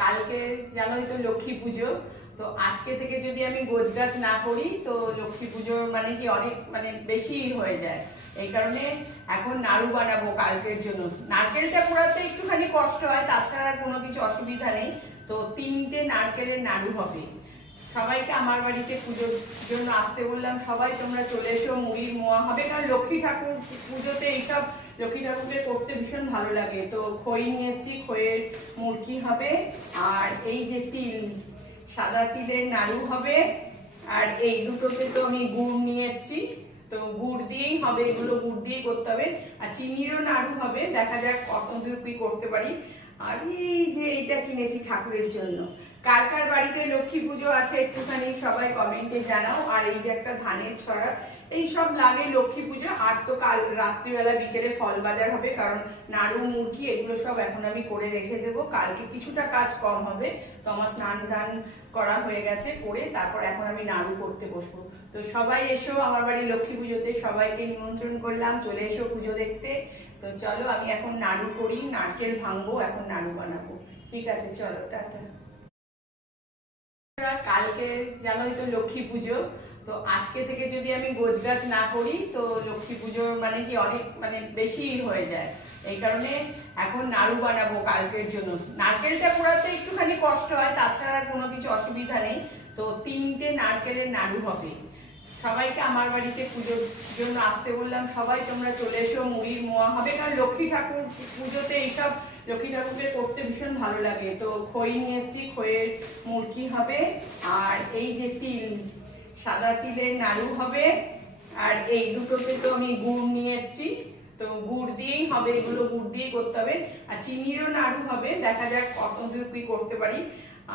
কালকে জানোই তো লক্ষ্মী পুজো। তো আজকে থেকে যদি আমি গোছগাছ না করি তো লক্ষ্মী পুজো মানে কি অনেক বেশি হয়ে যায়। এই কারণে এখন নাড়ু বানাবো কালকের জন্য। নারকেলটা পোড়াতে একটুখানি কষ্ট হয়, তাছাড়া কোনো কিছু অসুবিধা নেই। তো 3টে নারকেলের নাড়ু হবে। সবাইকে আমার বাড়িতে পুজোর জন্য আসতে বললাম, সবাই তোমরা চলে এসো। মুড়ির মোয়া হবে, কারণ লক্ষ্মী ঠাকুর পুজোতে এইসব লক্ষ্মী ঠাকুরকে করতে ভীষণ ভালো লাগে। তো খই নিয়ে এসেছি, খইয়ের মুড়কি হবে। আর এই যে তিল, সাদা তিলের নাড়ু হবে। আর এই দুটোতে তো আমি গুড় নিয়ে এসেছি, তো গুড় দিয়েই হবে, এগুলো গুড় দিয়েই করতে হবে। আর চিনিরও নাড়ু হবে, দেখা যাক কত দূর কি করতে পারি। আর এই যে এইটা কিনেছি ঠাকুরের জন্য। কার কার বাড়িতে লক্ষ্মী পুজো আছে একটুখানি সবাই কমেন্টে জানাও। আর এই যে একটা ধানের ছড়া, এই সব লাগে লক্ষ্মী পুজো। আর তো কাল রাত্রিবেলা বিকেলে ফল বাজার হবে, কারণ নাড়ু মুড়কি এগুলো সব এখন আমি করে রেখে দেবো। কালকে কিছুটা কাজ কম হবে। তো আমার স্নান টান করা হয়ে গেছে, করে তারপর এখন আমি নাড়ু করতে বসবো। তো সবাই এসো আমার বাড়ি লক্ষ্মী পুজোতে, সবাইকে নিমন্ত্রণ করলাম, চলে এসো পুজো দেখতে। তো চলো আমি এখন নাড়ু করি, নারকেল ভাঙবো, এখন নাড়ু বানাবো। ঠিক আছে, চলো টাটা। কালকে জানোই তো লক্ষ্মী পুজো। তো আজকে থেকে যদি আমি গোছগাছ না করি তো লক্ষ্মী পুজো মানে কি অনেক বেশি হয়ে যায়। এই কারণে এখন নাড়ু বানাবো কালকের জন্য। নারকেলটা পোড়াতে একটুখানি কষ্ট হয়, তাছাড়া কোনো কিছু অসুবিধা নেই। তো 3টে নারকেলের নাড়ু হবে। সবাইকে আমার বাড়িতে পুজোর জন্য আসতে বললাম, সবাই তোমরা চলে এসো। মুড়ির মোয়া হবে, কারণ লক্ষ্মী ঠাকুর পুজোতে এইসব লক্ষ্মী ঠাকুরকে করতে ভীষণ ভালো লাগে। তো খই নিয়ে এসেছি, খইয়ের মুড়কি হবে। আর এই যে তিল, সাদা তিলের নাড়ু হবে। আর এই দুটোতে তো আমি গুড় নিয়ে এসেছি, তো গুড় দিয়েই হবে, এগুলো গুড় দিয়ে করতে হবে। আর চিনিরও নাড়ু হবে, দেখা যাক কত দূর কি করতে পারি।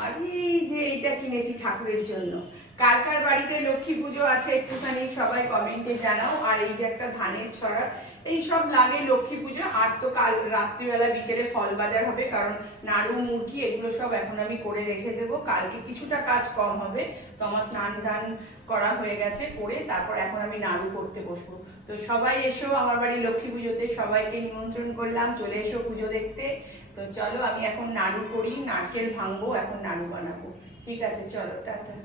আর এই যে এইটা কিনেছি ঠাকুরের জন্য। কার কার বাড়িতে লক্ষ্মী পুজো আছে একটুখানি সবাই কমেন্টে জানাও। আর এই যে একটা ধানের ছড়া, এই সব লাগে লক্ষ্মী পুজো। আর তো কাল রাত্রিবেলা বিকেলে ফল বাজার হবে, কারণ নাড়ু মুড়কি এগুলো সব এখন আমি করে রেখে দেবো। কালকে কিছুটা কাজ কম হবে। তো আমার স্নান টান করা হয়ে গেছে, করে তারপর এখন আমি নাড়ু করতে বসবো। তো সবাই এসো আমার বাড়ি লক্ষ্মী পুজোতে, সবাইকে নিমন্ত্রণ করলাম, চলে এসো পুজো দেখতে। তো চলো আমি এখন নাড়ু করি, নারকেল ভাঙবো, এখন নাড়ু বানাবো। ঠিক আছে, চলো টাটা।